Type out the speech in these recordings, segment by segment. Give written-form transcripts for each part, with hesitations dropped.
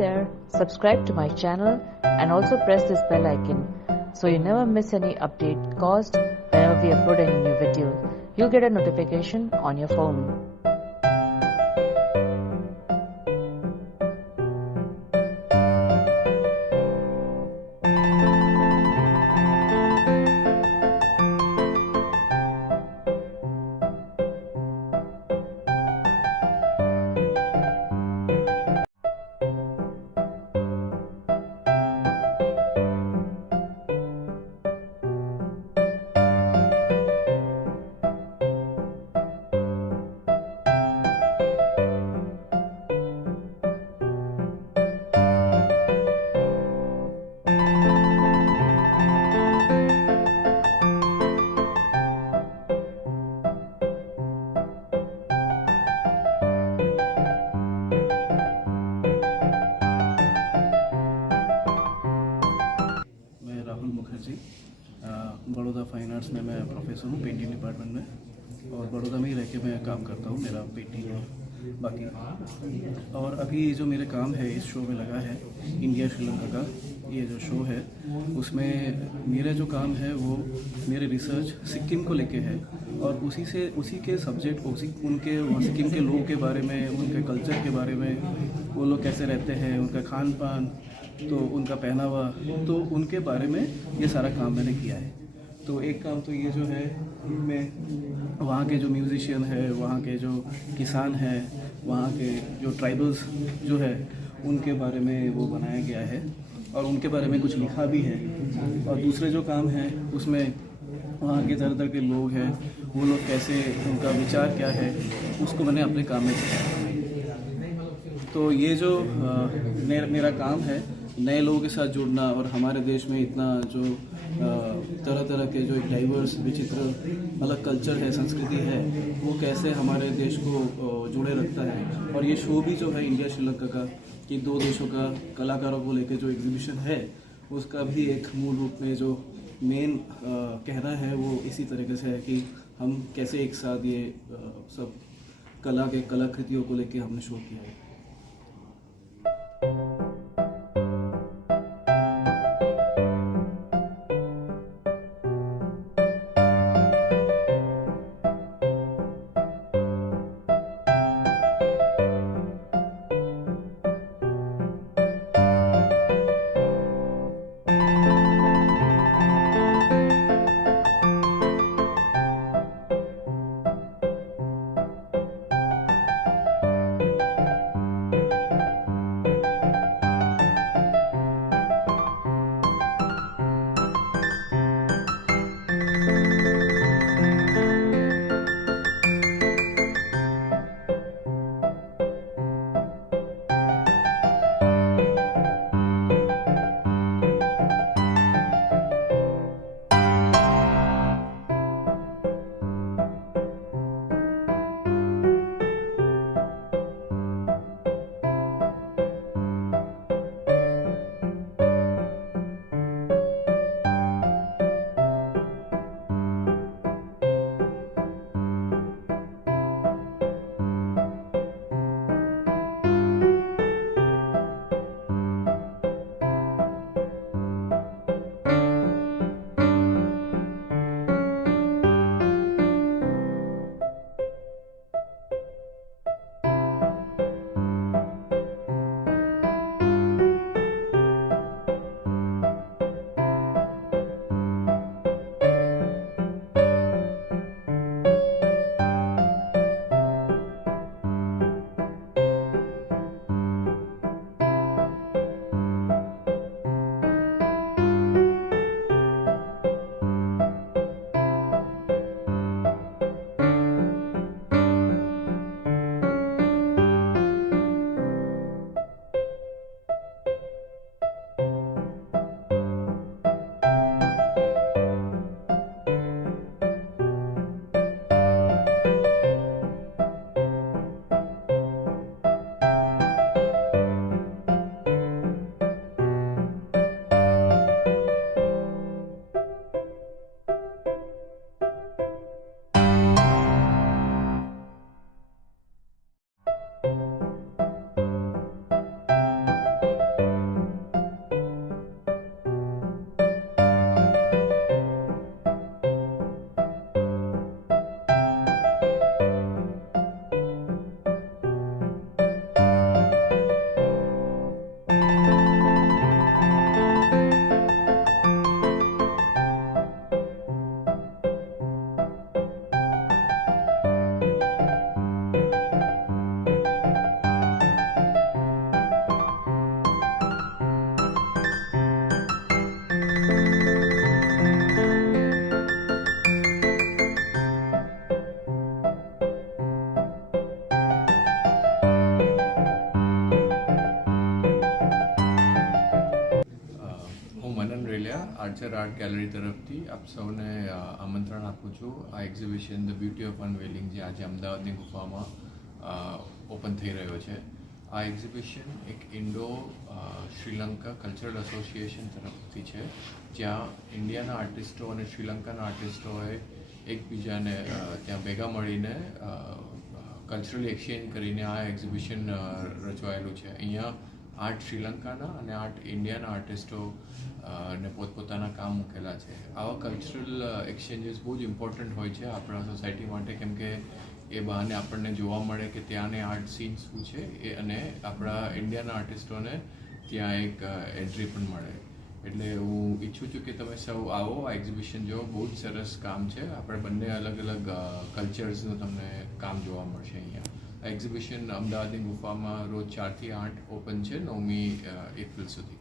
there, subscribe to my channel and also press this bell icon so you never miss any update caused whenever we upload any new video. You'll get a notification on your phone. Mukherjee Baroda fine arts में मैं professor हूँ painting department में, और बड़ौदा में ही रह के मैं काम करता हूँ, मेरा पेंटिंग और बाकी। और अभी जो मेरे काम है इस शो में लगा है इंडिया श्रीलंका का ये जो शो है, उसमें मेरा जो काम है वो मेरे रिसर्च सिक्किम को लेके है, और उसी के सब्जेक्ट उनके वहाँ सिक्किम के लोगों के बारे में, उनके कल्चर के बारे में, वो लोग कैसे रहते हैं, उनका खान पान, तो उनका पहनावा, तो उनके बारे में ये सारा काम मैंने किया है। तो एक काम तो ये जो है, मैं वहाँ के जो म्यूज़िशियन है, वहाँ के जो किसान हैं, वहाँ के जो ट्राइबल्स जो है उनके बारे में वो बनाया गया है, और उनके बारे में कुछ लिखा भी है। और दूसरे जो काम है उसमें वहाँ के तरह तरह के लोग हैं, वो लोग कैसे, उनका विचार क्या है, उसको मैंने अपने काम में किया। तो ये जो मेरा काम है नए लोगों के साथ जुड़ना, और हमारे देश में इतना जो तरह तरह के जो एक डाइवर्स विचित्र अलग कल्चर है, संस्कृति है, वो कैसे हमारे देश को जुड़े रखता है। और ये शो भी जो है इंडिया श्रीलंका का, कि दो देशों का कलाकारों को लेकर जो एग्जीबिशन है, उसका भी एक मूल रूप में जो मेन कहना है वो इसी तरीके से है कि हम कैसे एक साथ ये सब कलाकृतियों को लेकर हमने शो किया है। આર્ચર આર્ટ ગેલેરી તરફથી આપ સૌને આમંત્રણ આપું છું આ એક્ઝિબિશન ધ બ્યુટી ઓફ અનવેલિંગ જે આજે અમદાવાદની ગુફામાં ઓપન થઈ રહ્યો છે. આ એક્ઝિબિશન એક ઇન્ડો શ્રીલંકા કલ્ચરલ એસોસિએશન તરફથી છે, જ્યાં ઇન્ડિયાના આર્ટિસ્ટો અને શ્રીલંકાના આર્ટિસ્ટોએ એકબીજાને ત્યાં ભેગા મળીને કલ્ચરલી એક્સચેન્જ કરીને આ એક્ઝિબિશન રચવાયેલું છે. અહીંયા આર્ટ શ્રીલંકાના અને આર્ટ ઇન્ડિયાના આર્ટિસ્ટો ને પોતપોતાના કામ મૂકેલા છે. આવા કલ્ચરલ એક્સચેન્જીસ બહુ જ ઇમ્પોર્ટન્ટ હોય છે આપણા સોસાયટી માટે, કેમ કે એ બહાને આપણને જોવા મળે કે ત્યાંને આર્ટ સીન શું છે એ, અને આપણા ઇન્ડિયાના આર્ટિસ્ટોને ત્યાં એક એન્ટ્રી પણ મળે. એટલે હું ઈચ્છું છું કે તમે સૌ આવો, આ એક્ઝિબિશન જો બહુ જ સરસ કામ છે. આપણે બંને અલગ અલગ કલ્ચર્સનું તમને કામ જોવા મળશે અહીંયા. આ એક્ઝિબિશન અમદાવાદની ગુફામાં રોજ 4 થી 8 ઓપન છે, 9મી એપ્રિલ સુધી.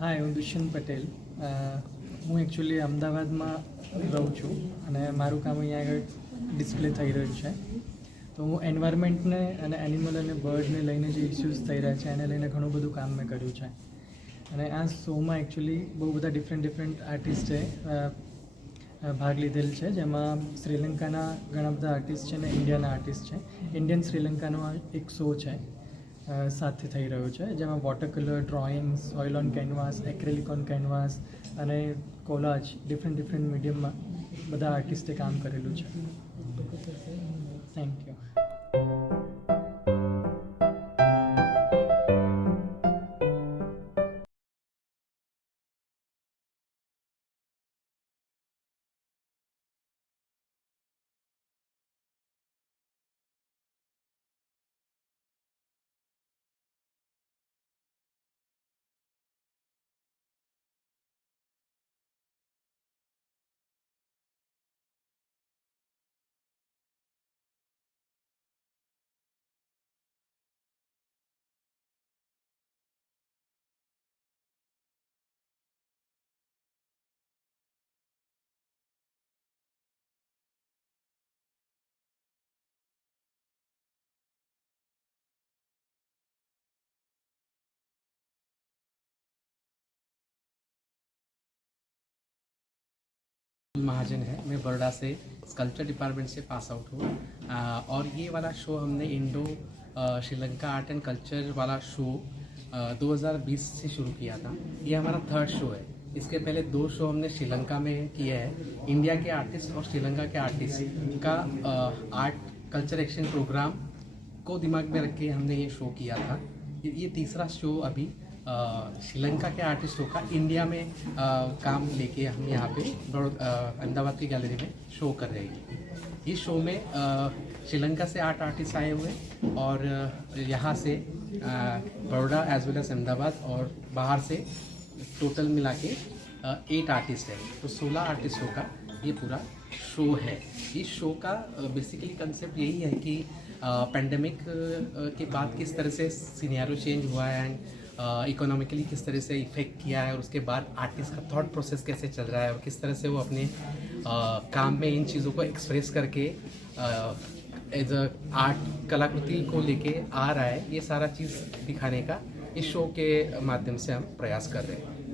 હાય, હું દુષ્યંત પટેલ. હું એકચ્યુઅલી અમદાવાદમાં રહું છું અને મારું કામ અહીંયા આગળ ડિસ્પ્લે થઈ રહ્યું છે. તો હું એન્વાયરમેન્ટને અને એનિમલ અને બર્ડને લઈને જે ઇસ્યુઝ થઈ રહ્યા છે એને લઈને ઘણું બધું કામ મેં કર્યું છે. અને આ શોમાં એકચ્યુઅલી બહુ બધા ડિફરન્ટ આર્ટિસ્ટે ભાગ લીધેલ છે, જેમાં શ્રીલંકાના ઘણા બધા આર્ટિસ્ટ છે અને ઇન્ડિયાના આર્ટિસ્ટ છે. ઇન્ડિયન શ્રીલંકાનો એક શો છે સાથે થઈ રહ્યો છે, જેમાં water colour, drawings, oil on canvas, acrylic on canvas અને કોલાજ ડિફરન્ટ મીડિયમમાં બધા આર્ટિસ્ટે કામ કરેલું છે. Thank you. महाजन है, मैं बड़ौदा से स्कल्पचर डिपार्टमेंट से पास आउट हूँ. और ये वाला शो हमने Indo Sri Lanka art and culture वाला शो 2020 से शुरू किया था. ये हमारा 3rd शो है. इसके पहले 2 शो हमने श्रीलंका में किया है. इंडिया के आर्टिस्ट और श्रीलंका के आर्टिस्ट का आर्ट कल्चर एक्सचेंज प्रोग्राम को दिमाग में रख के हमने ये शो किया था. ये तीसरा शो अभी श्रीलंका के आर्टिस्टों का इंडिया में काम लेके हम यहाँ पे अहमदाबाद की गैलरी में शो कर रहे हैं. इस शो में श्रीलंका से 8 आर्टिस्ट आए हुए और यहाँ से Baroda as well as Ahmedabad और बाहर से टोटल मिला के 8 आर्टिस्ट है. तो 16 आर्टिस्टों का ये पूरा शो है. इस शो का बेसिकली कंसेप्ट यही है कि पेंडेमिक के बाद किस तरह से सिनेरियो चेंज हुआ है एंड इकोनॉमिकली किस तरह से इफेक्ट किया है और उसके बाद आर्टिस्ट का थॉट प्रोसेस कैसे चल रहा है और किस तरह से वो अपने काम में इन चीज़ों को एक्सप्रेस करके एज अ आर्ट कलाकृति को लेके आ रहा है, ये सारा चीज़ दिखाने का इस शो के माध्यम से हम प्रयास कर रहे हैं।